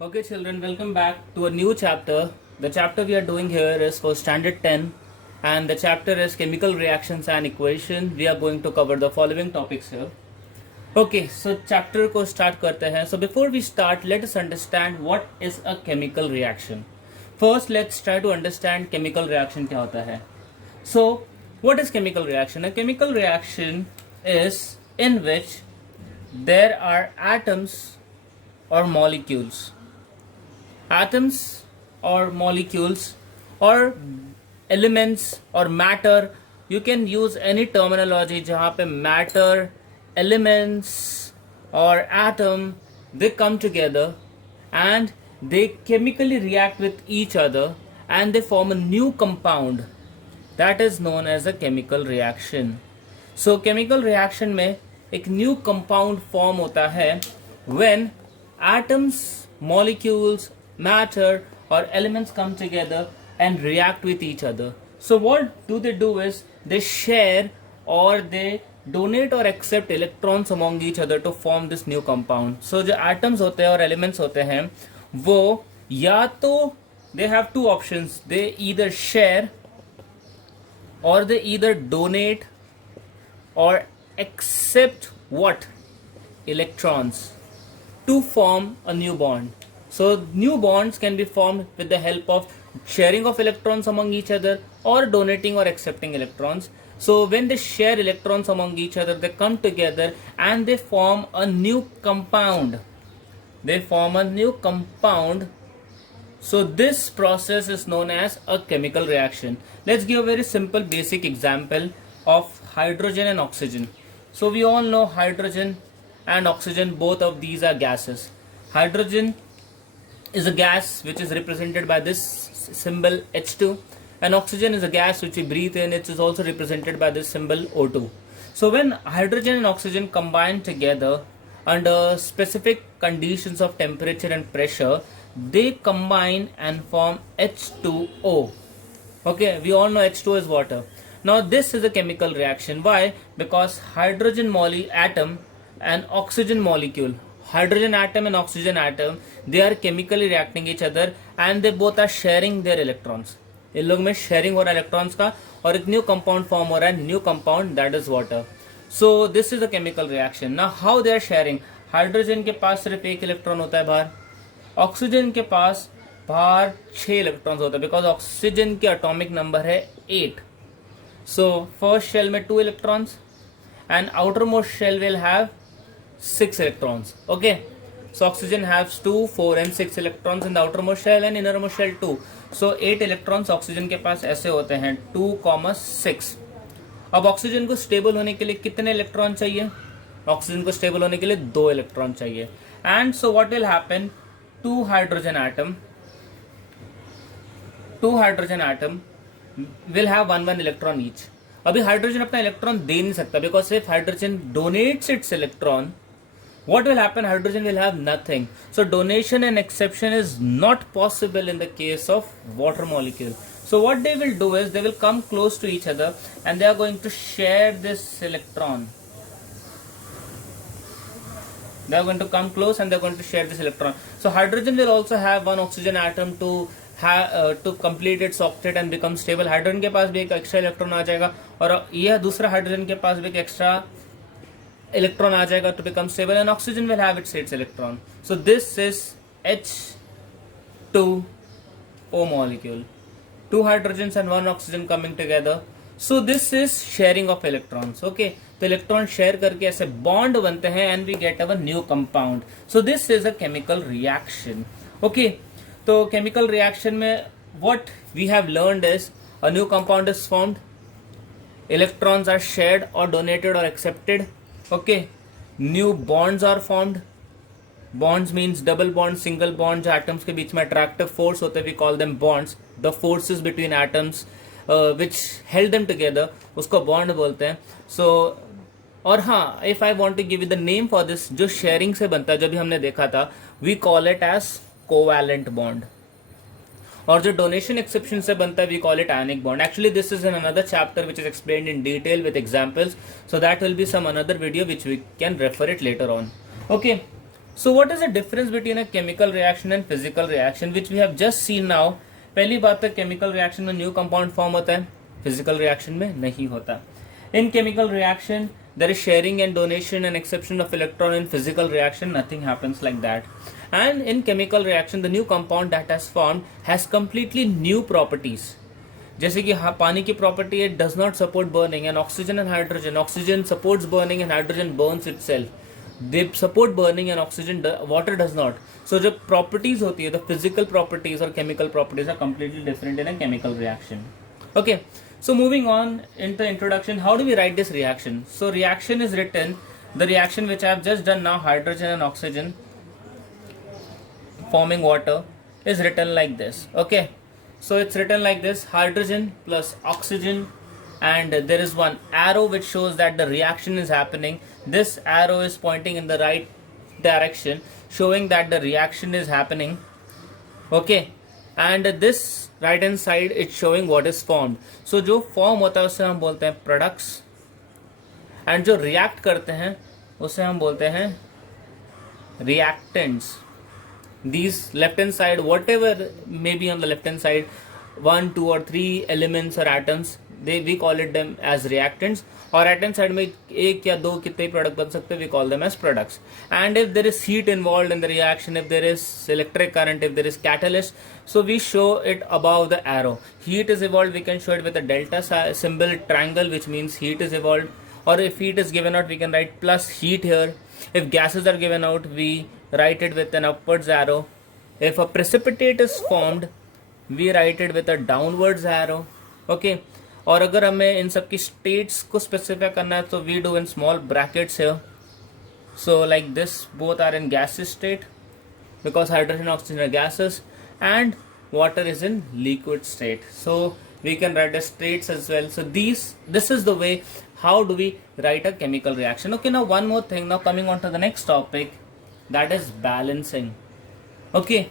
Okay, children, welcome back to a new chapter. The chapter we are doing here is for Standard 10, and the chapter is Chemical Reactions and Equation. We are going to cover the following topics here. Okay, so chapter को start करते हैं. So before we start, let us understand what is a chemical reaction. First, let's try to understand chemical reaction क्या होता है. So, what is chemical reaction? A chemical reaction is in which there are atoms or molecules or molecules or elements or matter. You can use any terminology जहाँ पे matter, elements or atom, they come together and they chemically react with each other and they form a new compound that is known as a chemical reaction. So chemical reaction में एक new compound form होता है when atoms, molecules, matter or elements come together and react with each other. So what do? Is they share or they donate or accept electrons among each other to form this new compound. So जो atoms होते हैं और elements होते हैं वो या तो they have two options, they either share or they either donate or accept what? Electrons to form a new bond. So new bonds can be formed with the help of sharing of electrons among each other or donating or accepting electrons. So when they share electrons among each other, they come together and they form a new compound. So this process is known as a chemical reaction. Let's give a very simple basic example of hydrogen and oxygen. So we all know hydrogen and oxygen, both of these are gases. Hydrogen is a gas which is represented by this symbol H2, and oxygen is a gas which we breathe in. It is also represented by this symbol O2. So when hydrogen and oxygen combine together under specific conditions of temperature and pressure, they combine and form H2O. Okay, we all know H2O is water. Now this is a chemical reaction. Why? Because hydrogen atom and oxygen molecule, hydrogen atom and oxygen atom, they are chemically reacting each other and they both are sharing their electrons. इन लोग में sharing हो रहा है electrons का और एक new compound form हो रहा है, new compound that is water. So this is a chemical reaction. Now how they are sharing? Hydrogen के पास सिर्फ एक इलेक्ट्रॉन होता है बाहर, ऑक्सीजन के पास बाहर 6 इलेक्ट्रॉन्स होता है बिकॉज ऑक्सीजन के एटॉमिक नंबर है 8. सो फर्स्ट शेल में 2 electrons and outermost shell will have 6 electrons. Okay, so oxygen has 2, 4 and 6 electrons in the outermost shell and innermost shell 2. So 8 electrons oxygen के पास ऐसे होते हैं 2, 6. अब ऑक्सीजन को stable होने के लिए कितने इलेक्ट्रॉन चाहिए? ऑक्सीजन को स्टेबल होने के लिए 2 इलेक्ट्रॉन चाहिए. And so what will happen? 2 hydrogen atom will have 1 electron each. अभी हाइड्रोजन अपना इलेक्ट्रॉन दे नहीं सकता because if hydrogen donates its electron, what will happen? Hydrogen will have nothing. So donation and acceptance is not possible in the case of water molecule. So what they will do is they will come close to each other and they are going to share this electron. They are going to come close and they are going to share this electron. So hydrogen will also have one oxygen atom to complete its octet and become stable. Hydrogen के पास भी एक extra electron आ जाएगा और यह दूसरा hydrogen के पास भी एक एक्स्ट्रा इलेक्ट्रॉन आ जाएगा to become stable and oxygen will have its electron. So this is H2O molecule. 2 hydrogens and 1 oxygen coming together. So this is sharing of electrons. Okay, तो इलेक्ट्रॉन शेयर करके ऐसे bond बनते हैं and we get our new compound. So this is a chemical reaction. Okay, तो chemical reaction में what we have learned is a new compound is formed, electrons are shared or donated or accepted. Okay, new bonds are formed. Bonds means double bond, single bond. जो atoms के बीच में attractive force होते हैं we call them bonds. The forces between atoms which held them together उसको bond बोलते हैं. So और हाँ, if I want to give you the name for this, जो sharing से बनता है जो भी हमने देखा था, we call it as covalent bond. और जो डोनेशन एक्सेप्शन से बनता है we call it ionic bond. Actually this is in another chapter which is explained in detail with examples, so that will be some another video which we can refer it later on. Okay, So what is the difference between a chemical reaction and physical reaction which we have just seen now? पहली बात तो chemical reaction में new compound form होता है, physical reaction में नहीं होता. In chemical reaction there is sharing and donation and exception of electron. In physical reaction nothing happens like that. And in chemical reaction the new compound that has formed has completely new properties. जैसे कि पानी की property है, does not support burning, and oxygen and hydrogen, oxygen supports burning and hydrogen burns itself. They support burning and oxygen, water does not. So जो properties होती है, the physical properties और chemical properties are completely different in a chemical reaction. Okay, so moving on in the introduction, how do we write this reaction? So reaction is written, the reaction which I have just done now, hydrogen and oxygen forming water, is written like this. Okay, so it's written like this: hydrogen plus oxygen, and there is one arrow which shows that the reaction is happening. This arrow is pointing in the right direction, showing that the reaction is happening. Okay, and this right hand side it's showing what is formed. So जो form होता है उसे हम बोलते हैं products, and जो react करते हैं उसे हम बोलते हैं reactants. These left hand side, whatever may be on the left hand side, 1, 2 or 3 elements or atoms, we call it them as reactants. और right hand side में एक या दो कितने प्रोडक्ट बन सकते हैं, we call them as products. And if there is heat involved in the reaction, if there is electric current, if there is catalyst, so we show it above the arrow. Heat is evolved, we can show it with a delta symbol, triangle, which means heat is evolved. Or if heat is given out, we can write plus heat here. If gases are given out, we write it with an upwards arrow. If a precipitate is formed, we write it with a downwards arrow. Okay, और अगर हमें इन सब की states को specify करना है तो we do in small brackets here. So like this, both are in gaseous state because hydrogen and oxygen are gases, and water is in liquid state. So we can write the states as well. So this is the way how do we write a chemical reaction. Okay, now one more thing, now coming on to the next topic, that is balancing. Okay,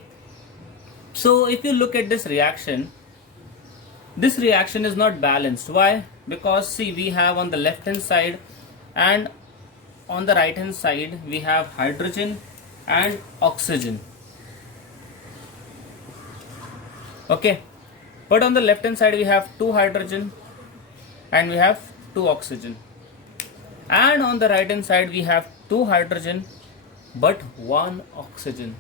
so if you look at this reaction is not balanced. Why? Because see, we have on the left hand side and on the right hand side we have hydrogen and oxygen. Okay, but on the left hand side we have 2 hydrogen and we have 2 oxygen, and on the right hand side we have 2 hydrogen but 1 oxygen.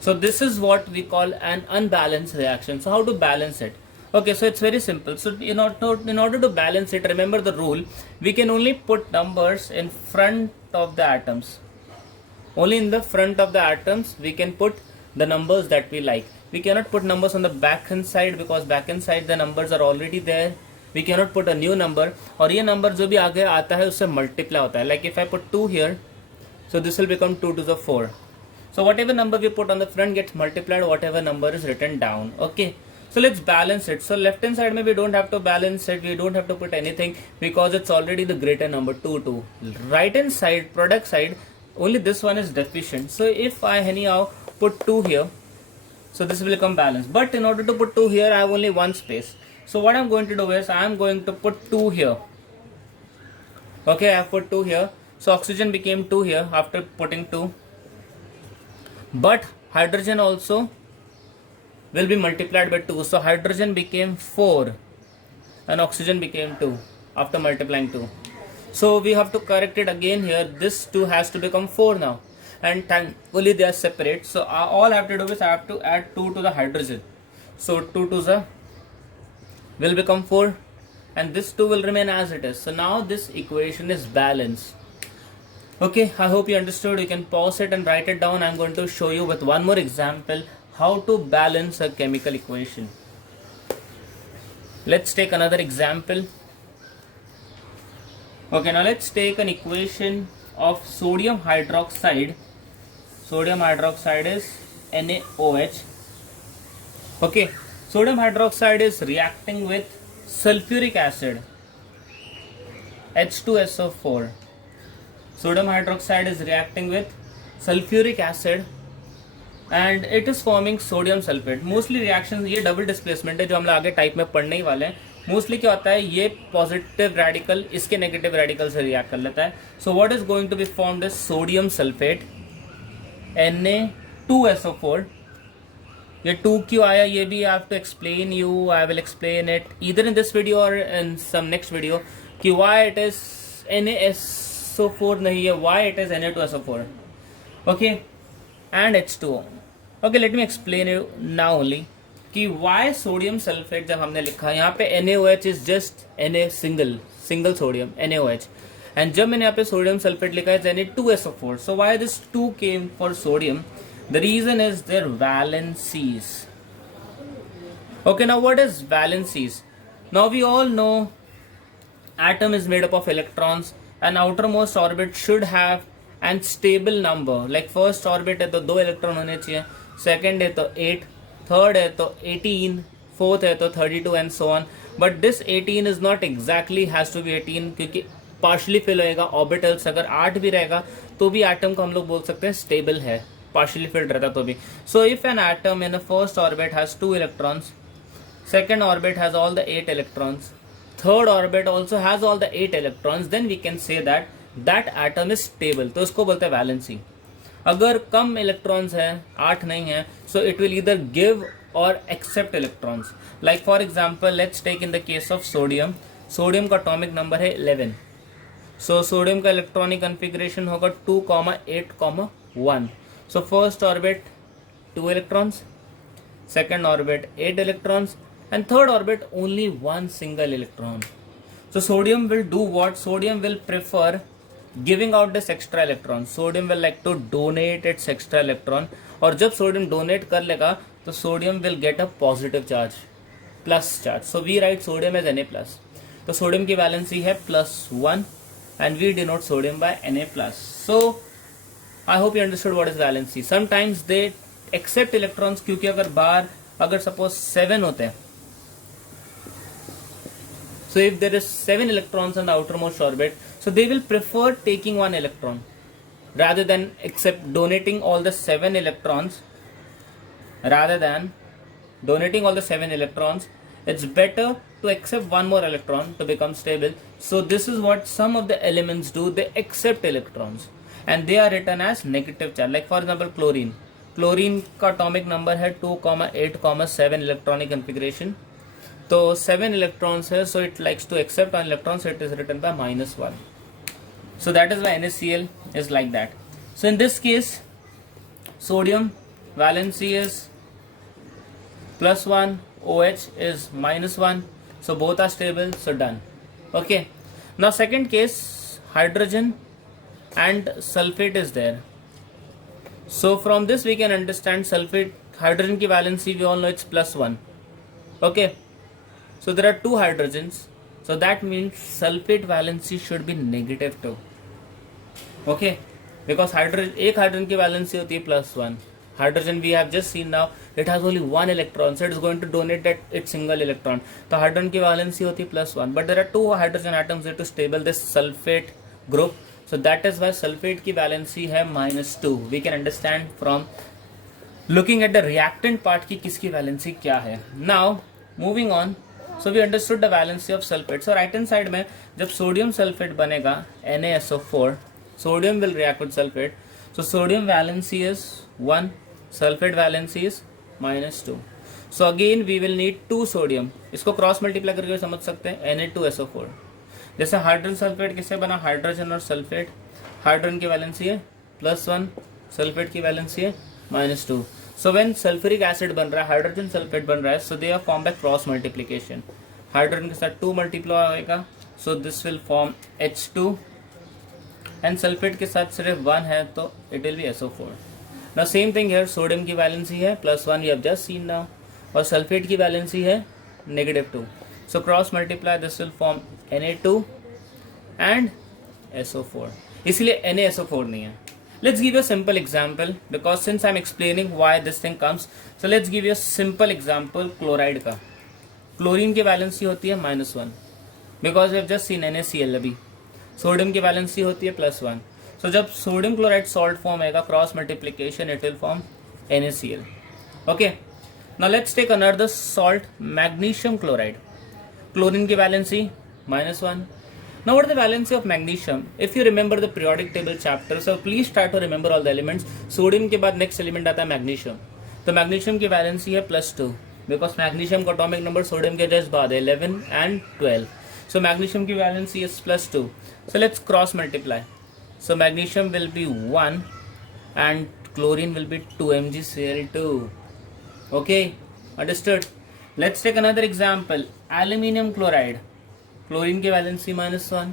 So this is what we call an unbalanced reaction. So how to balance it? Okay, so it's very simple. So in order to balance it, remember the rule, we can only put numbers in front of the atoms. Only in the front of the atoms we can put the numbers that we like. We cannot put numbers on the back hand side because back hand side the numbers are already there. We cannot put a new number, और ये number जो भी आगे आता है उससे multiply होता है. Like if I put 2 here, so this will become 2 to the 4. So whatever number we put on the front gets multiplied, whatever number is written down. Okay, so let's balance it. So left hand side में we don't have to balance it, we don't have to put anything because it's already the greater number 2 2. Right hand side, product side, only this one is deficient. So if I anyhow put 2 here, so this will become balanced. But in order to put 2 here, I have only one space. So what I'm going to do is I am going to put 2 here. Okay, I have put 2 here. So oxygen became 2 here after putting 2. But hydrogen also will be multiplied by 2. So hydrogen became 4 and oxygen became 2 after multiplying 2. So we have to correct it again here. This 2 has to become 4 now. And thankfully they are separate. So all I have to do is I have to add 2 to the hydrogen. So 2 to the will become 4 and this 2 will remain as it is. So now this equation is balanced. Okay, I hope you understood. You can pause it and write it down. I'm going to show you with one more example how to balance a chemical equation. Let's take another example. Okay, now let's take an equation of sodium hydroxide. Sodium hydroxide is NaOH. Okay, sodium hydroxide is reacting with sulfuric acid, H2SO4. Sodium hydroxide is reacting with sulfuric acid and it is forming sodium sulfate. Mostly reactions, ये double displacement है जो हम लोग आगे type में पढ़ने ही वाले हैं. Mostly क्या होता है, ये पॉजिटिव रेडिकल इसके नेगेटिव रेडिकल से रिएक्ट कर लेता है. So what is going to be formed is sodium sulfate. Na2SO4. ये 2 क्यों आया ये भी I have to explain you. I will explain it either in this video or in some next video कि why it is NaSO4 नहीं है, why it is Na2SO4. Okay, and H2O. Okay, let me explain you now only कि why sodium sulfate जब हमने लिखा यहाँ पे NaOH is just Na single sodium NaOH, and जब मैंने यहाँ पे sodium sulfate लिखा है Na2SO4. So why this 2 came for sodium? The reason is their valencies. Okay, now what is valencies? Now we all know atom is made up of electrons, and outermost orbit should have an stable number. Like first orbit है तो 2 electron होने चाहिए, second है तो 8, third है तो 18, fourth है तो 32 and so on. But this 18 is not exactly has to be 18 क्योंकि partially fill होएगा. Orbitals अगर 8 भी रहेगा तो भी atom को हम लोग बोल सकते हैं stable है, partially filled रहता तो भी. So if an atom in the first orbit has 2 electrons, second orbit has all the 8 electrons, third orbit also has all the 8 electrons, then we can say that that atom is stable. तो उसको बोलते हैं valency. अगर कम electrons है, 8 नहीं है, so it will either give or accept electrons. Like for example, let's take in the case of sodium. Sodium का atomic number है 11. So sodium का electronic configuration होगा 2, 8, 1. So first orbit 2 electrons, second orbit 8 electrons, and third orbit only 1 single electron. So sodium will do what? Sodium will prefer giving out this extra electron. Sodium will like to donate its extra electron, और जब sodium donate कर लेगा तो sodium will get a positive charge, plus charge. So we write sodium as Na plus. तो sodium की valency है +1 and we denote sodium by Na plus. So I hope you understood what is valency. Sometimes they accept electrons क्योंकि अगर बाहर अगर suppose 7 होते हैं, so if there is 7 electrons in the outermost orbit, so they will prefer taking 1 electron rather than accept donating all the 7 electrons. Rather than donating all the 7 electrons, it's better to accept 1 more electron to become stable. So this is what some of the elements do. They accept electrons and they are written as negative charge. Like for example chlorine. Chlorine का atomic number है 2, 8, 7 electronic configuration. तो 7 electrons है, so it likes to accept one electron, so it is written by -1. So that is why NaCl is like that. So in this case, sodium valency is +1, OH is -1, so both are stable, so done. Okay. Now second case, hydrogen and sulfate is there. So from this we can understand sulfate, hydrogen की valency we all know it's +1. Okay. So there are 2 hydrogens, so that means sulfate valency should be -2. Okay, because एक hydrogen की valency होती है +1. Hydrogen we have just seen now, it has only 1 electron, so it is going to donate that its single electron. तो hydrogen की valency होती है +1, but there are 2 hydrogen atoms here to stable this sulfate group, so that is why sulfate की valency है -2. We can understand from looking at the reactant part की किसकी valency क्या है. Now moving on. So we understood the valency of sulfate. So right hand side में जब sodium sulfate बनेगा NaSO4, sodium will react with sulfate. So sodium valency is 1, sulfate valency is -2. So again we will need 2 sodium. इसको cross multiply करके समझ सकते हैं Na2SO4. जैसे hydrogen sulphate किससे बना? हाइड्रोजन और सल्फेट. हाइड्रोजन की वैलेंसी है +1, सल्फेट की वैलेंसी है -2. So when sulfuric acid बन रहा है, हाइड्रोजन सल्फेट बन रहा है, so they are formed by cross multiplication. Hydrogen के साथ 2 मल्टीप्लाई होएगा, so this will form H2, and sulphate के साथ सिर्फ 1 है तो it will be SO4. Now same thing here, sodium की वैलेंसी है +1 we have just seen now, और सल्फेट की वैलेंसी है -2. So cross multiply, this will form Na2 and SO4. इसलिए NaSO4 नहीं है. Let's give you a simple example because since I'm explaining why this thing comes, so let's give you a simple example. Chloride का, chlorine की valency होती है -1 because we have just seen NaCl अभी. Sodium की valency होती है +1. So जब sodium chloride salt form होगा, cross multiplication, it will form NaCl. Okay. Now let's take another salt, magnesium chloride. Chlorine की valency -1, Now what is the valency of magnesium? If you remember the periodic table chapter, so please try to remember all the elements. Sodium के बाद next element आता है magnesium. तो magnesium की valency है +2 because magnesium का atomic number sodium के just बाद है 11 and 12. So magnesium की valency is +2. So let's cross multiply. So magnesium will be 1 and chlorine will be 2 MgCl2. Okay, understood? Let's take another example. Aluminium chloride. Chlorine की valency -1.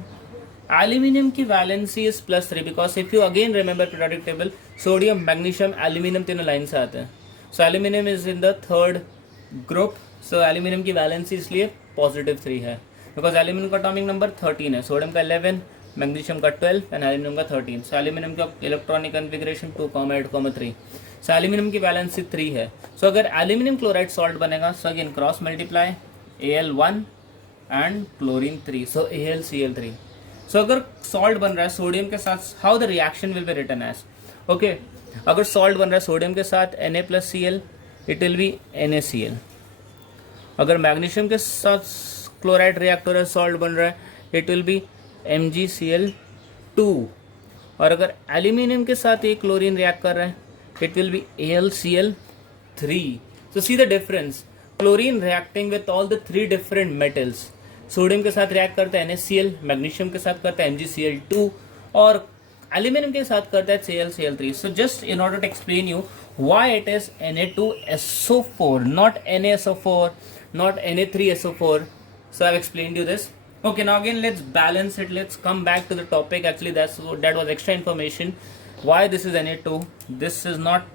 Aluminium की valency is +3 because if you again remember periodic table, sodium, magnesium, aluminium तीनों line से आते हैं. So aluminium is in the third group. So aluminium की valency इसलिए +3 है because aluminium का atomic number 13 है, sodium का 11, magnesium का 12 and aluminium का 13. So aluminium का electronic configuration 2,8,3. So aluminium की वैलेंसी 3 है. So अगर aluminium chloride salt बनेगा, so again cross multiply Al1 and chlorine 3. So AlCl3. So अगर salt बन रहा है सोडियम के साथ, how the reaction will be written as? Okay, अगर salt बन रहा है सोडियम के साथ Na plus Cl, it will be NaCl. अगर मैग्नीशियम के साथ क्लोराइड रिएक्टर है, सॉल्ट बन रहा है, it will be MgCl2. और अगर एल्यूमिनियम के साथ एक क्लोरीन रिएक्ट कर रहा है, it will be AlCl3. So see the difference. Chlorine reacting with all the 3 different metals. Sodium के साथ रिएक्ट करता है NaCl, मैग्नीशियम के साथ करता है MgCl2 और एल्यूमिनियम के साथ करता है ClCl3. So just in order to explain you why it is Na2SO4, not NaSO4, not Na3SO4. So I've explained you this. Okay, now again let's balance it. Let's come back to the topic. Actually that was extra information. Why this is Na2? This is not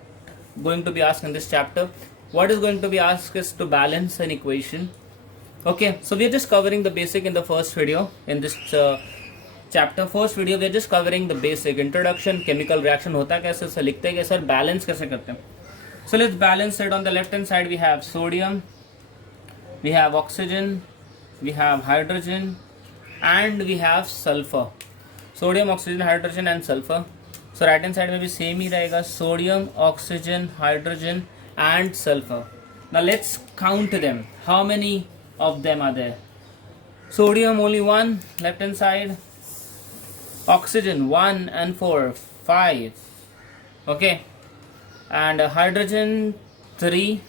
going to be asked in this chapter. What is going to be asked is to balance an equation. Okay, so we are just covering the basic in the first video. In this chapter, first video, we are just covering the basic introduction, chemical reaction होता कैसे, उसे लिखते कैसे और balance कैसे करते हैं. So let's balance it. On the left hand side we have sodium, we have oxygen, we have hydrogen, and we have sulfur. Sodium, oxygen, hydrogen, and sulfur. So right hand side में भी same ही रहेगा, sodium, oxygen, hydrogen, and sulfur. Now let's count them. How many of them are there? Sodium only 1, left hand side. Oxygen 1 and 4, 5. Okay, and hydrogen 3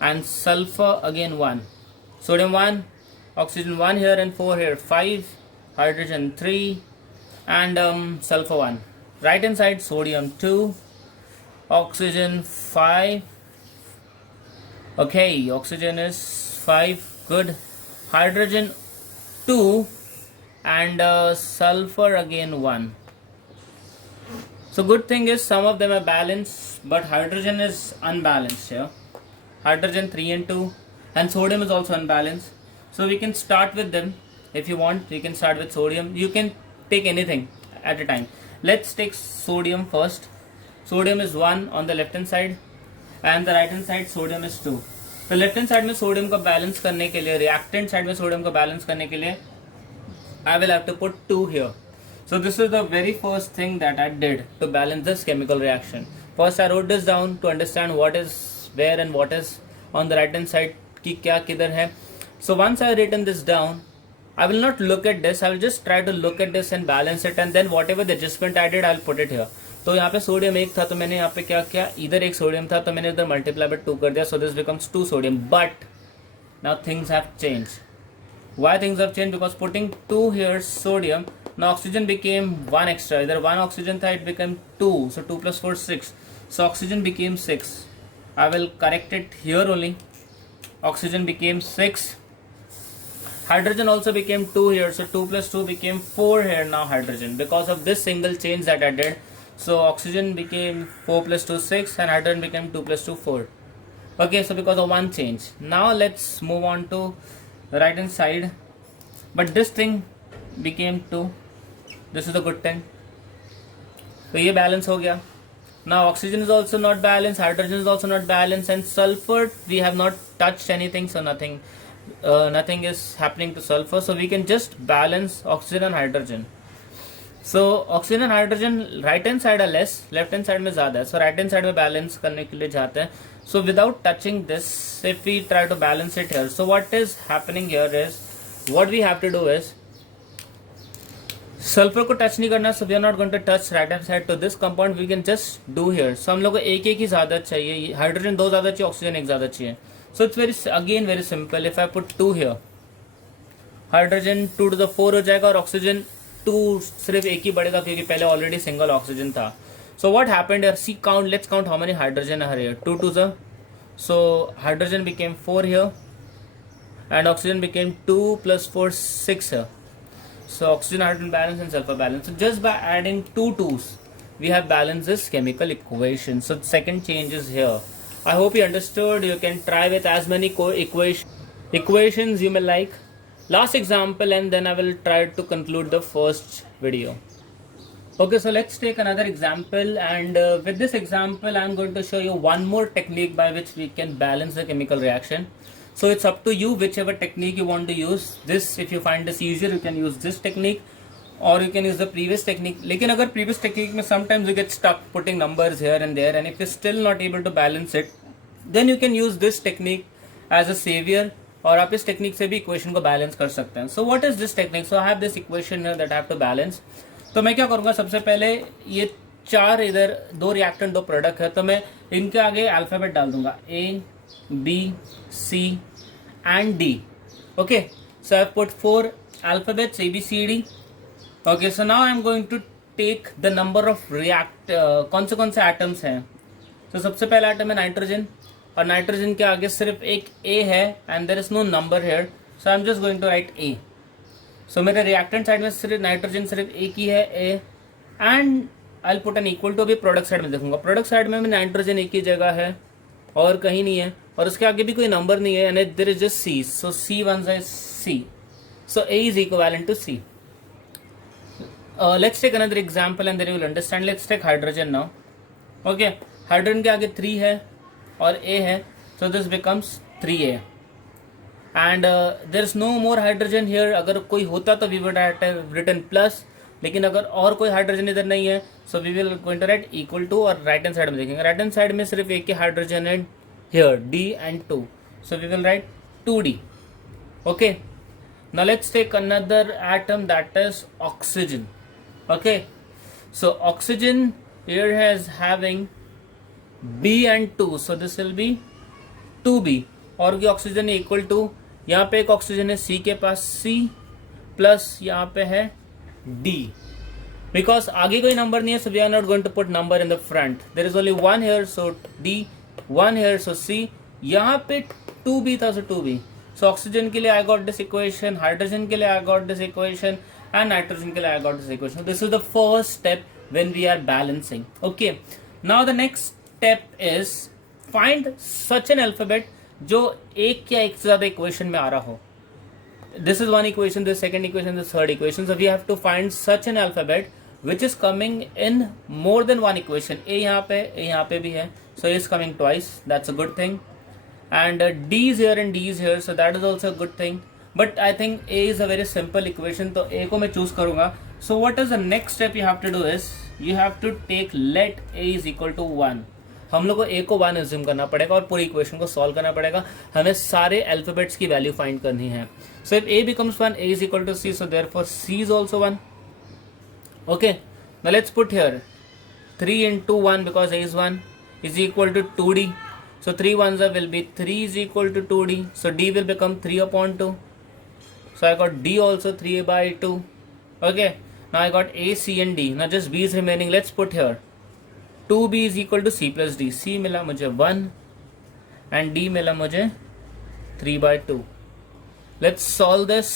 and sulfur again 1. Sodium 1, oxygen 1 here and 4 here, 5. Hydrogen 3 and sulfur 1. Right hand side sodium 2, oxygen 5. Okay, oxygen is 5, good. Hydrogen 2 and sulfur again 1. So good thing is some of them are balanced, but hydrogen is unbalanced here. Hydrogen 3 and 2 and sodium is also unbalanced. So we can start with them. If you want, you can start with sodium. You can take anything at a time. Let's take sodium first. Sodium is 1 on the left hand side and the right hand side sodium is 2. तो left hand side में sodium को balance करने के लिए, reactant side में sodium को balance करने के लिए I will have to put 2 here. So this is the very first thing that I did to balance this chemical reaction. First I wrote this down to understand what is where and what is on the right hand side कि क्या किधर है. So once I written this down, I will not look at this. I will just try to look at this and balance it, and then whatever the adjustment I did, I will put it here. तो यहाँ पे sodium 1 था तो मैंने यहाँ पे क्या किया, इधर एक सोडियम था तो मैंने इधर मल्टीप्लाई बाय 2 कर दिया. So this becomes 2 sodium. But now things have changed. Why things have changed? Because putting 2 here sodium, now oxygen became 1 extra. Either 1 oxygen tha, it became 2. So 2 plus 4 6. So oxygen became 6. I will correct it here only. Oxygen became 6. Hydrogen also became 2 here. So 2 plus 2 became 4 here now hydrogen. Because of this single change that I did. So oxygen became 4 plus 2 6 and hydrogen became 2 plus 2 4. Okay, so because of one change. Now let's move on to the right hand side. But this thing became 2. This is a good thing. So ये balance हो गया. Now oxygen is also not balanced, hydrogen is also not balanced, and sulfur we have not touched anything, so nothing is happening to sulfur. So we can just balance oxygen and hydrogen. So oxygen and hydrogen right hand side are less, left hand side में ज़्यादा है. So right hand side में balance करने के लिए जाते हैं. So without touching this, if we try to balance it here, so what is happening here is, what we have to do is, sulphur को टच नहीं करना, so we are not going to touch right hand side to this compound, we can just do here. So हम लोग को एक ही ज्यादा चाहिए, hydrogen 2 ज्यादा चाहिए, ऑक्सीजन 1 ज्यादा चाहिए। So it's very again very simple, if I put 2 here, hydrogen 2 to the 4 हो जाएगा और ऑक्सीजन 2 सिर्फ एक ही बढ़ेगा क्योंकि पहले ऑलरेडी सिंगल ऑक्सीजन था। So what happened here, see count, let's count how many hydrogen are here, 2 to the, so hydrogen became 4 here and oxygen became 2 plus 4 6 here. So oxygen hydrogen balance and sulfur balance. So just by adding 2 2s, we have balanced this chemical equation. So second change is here. I hope you understood. You can try with as many equations you may like. Last example and then I will try to conclude the first video. Okay, so let's take another example, and with this example I'm going to show you one more technique by which we can balance the chemical reaction. So it's up to you whichever technique you want to use. This, if you find this easier, you can use this technique or you can use the previous technique. लेकिन अगर previous technique में sometimes you get stuck putting numbers here and there, and if you're still not able to balance it, then you can use this technique as a savior, और आप इस technique से भी equation को balance कर सकते हैं. So what is this technique? So I have this equation that I have to balance. तो मैं क्या करूंगा, सबसे पहले ये 4 इधर 2 रिएक्टेंट 2 प्रोडक्ट है, तो मैं इनके आगे अल्फाबेट डाल दूंगा A B C and D. Okay, so I put 4 alphabets A B C D. Okay, so now I am going to take the number of कौन से एटम्स हैं. तो सबसे पहला एटम है नाइट्रोजन, और नाइट्रोजन के आगे सिर्फ एक ए है and there is no number here, so I am just going to write A. So मेरे रिएक्टेंट साइड में सिर्फ नाइट्रोजन सिर्फ एक ही है, A, and I will put N equal to. अभी प्रोडक्ट साइड में देखूंगा, प्रोडक्ट साइड में नाइट्रोजन एक ही जगह है और कहीं नहीं है, और उसके आगे भी कोई नंबर नहीं है, and there is just C. So C one is C, so A is equivalent to C. Let's take another example and then you will understand. Let's take hydrogen now. Okay, hydrogen के आगे 3 है और A है, so this becomes 3A and there is no more hydrogen here. अगर कोई होता तो we would have written plus, लेकिन अगर और कोई हाइड्रोजन इधर नहीं है, so we will going to write equal to. और राइट हैंड साइड में देखेंगे, राइट हैंड साइड में सिर्फ एक ही हाइड्रोजन है here, D and 2, so we will write 2D. okay, now let's take another atom, that is oxygen. okay, so oxygen here has having B and 2, so this will be 2B. और ये oxygen है equal to, यहाँ पे एक oxygen है C के पास, C plus यहाँ पे है D. बिकॉज आगे कोई नंबर नहीं है, so we are not going to put number in the front. There is only 1 here, so D, 1 here, so C. यहाँ पे 2B था, so 2B. So ऑक्सीजन के लिए I got this equation, hydrogen के लिए I got this equation, and nitrogen के लिए I got this equation. So this is the first step when we are balancing. Okay, now the next step is find such an alphabet जो एक या एक से ज्यादा इक्वेशन में आ रहा हो. This is one equation, this second equation, this third equation. So we have to find such an alphabet which is coming in more than one equation. A यहाँ पे भी है, so A is coming twice. That's a good thing. And D is here and D is here, so that is also a good thing. But I think A is a very simple equation, तो A को मैं choose करूँगा. So what is the next step you have to do is you have to take let A is equal to 1. हम लोग को A को 1 assume करना पड़ेगा और पूरी इक्वेशन को सॉल्व करना पड़ेगा. हमें सारे अल्फाबेट्स की वैल्यू फाइंड करनी है. So if A becomes 1, A is equal to C, so therefore C is also 1. Okay, now let's put here 3 into 1 because A is 1 is equal to 2D. So 3 ones will be 3 is equal to 2D. So D will become 3 upon 2. So I got D also 3 by 2. Okay, now I got A, C and D. Now just B is remaining. Let's put here 2B is equal to C plus D. C मिला मुझे 1 and D मिला मुझे 3 by 2. Let's solve this.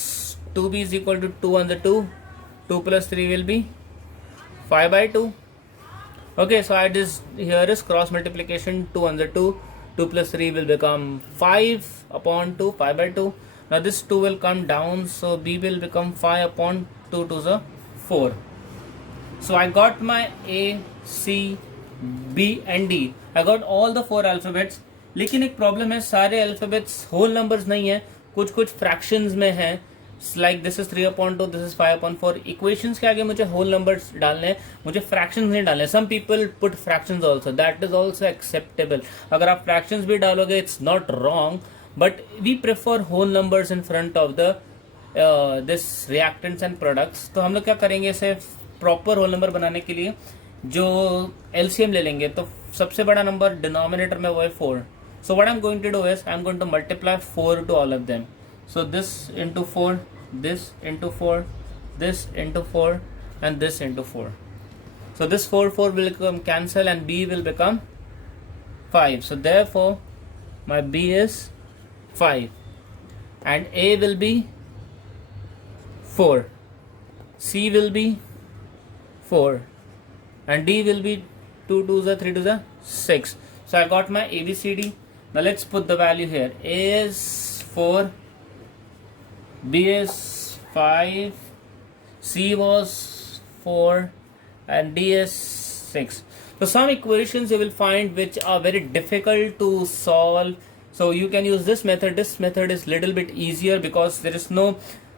2B is equal to 2 on the 2. 2 plus 3 will be 5 by 2. Okay, so I just here is cross multiplication. 2 on the 2. 2 plus 3 will become 5 upon 2. 5 by 2. Now this 2 will come down, so B will become 5 upon 2 to the 4. So I got my A, C, B and D. I got all the 4 alphabets. लेकिन एक problem है, सारे alphabets whole numbers नहीं है, कुछ कुछ fractions में है. Like this is 3 upon 2, this is 5 upon 4. Equations के आगे मुझे होल नंबर्स डालने हैं, मुझे फ्रैक्शंस नहीं डालने. Some people put fractions also, that is also acceptable. अगर आप फ्रैक्शंस भी डालोगे it's not wrong, but we prefer whole numbers in front of the this reactants and products, तो हम लोग क्या करेंगे, इसे प्रॉपर होल नंबर बनाने के लिए जो एलसीएम ले लेंगे, तो सबसे बड़ा नंबर डिनोमिनेटर में वो है 4. So what I am going to do is I am going to multiply 4 to all of them. So this into 4, this into 4, this into 4, and this into 4. So this 4 will become cancel and b will become 5. So therefore my b is 5 and a will be 4, c will be 4, and d will be 2 2s are 3 2s are 6. So I got my ABCD. Now let's put the value here. A is 4, b is 5, C was 4, and D is 6. So some equations you will find which are very difficult to solve. So you can use this method. This method is little bit easier because there is no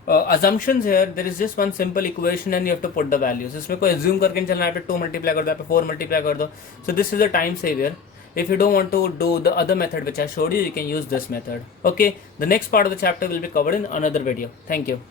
assumptions here. There is just one simple equation and you have to put the values. इसमें कोई assume करके नहीं चलना है, 2 multiply कर दो, 4 multiply कर दो. So this is a time saver. If you don't want to do the other method which I showed you, you can use this method. Okay, the next part of the chapter will be covered in another video. Thank you.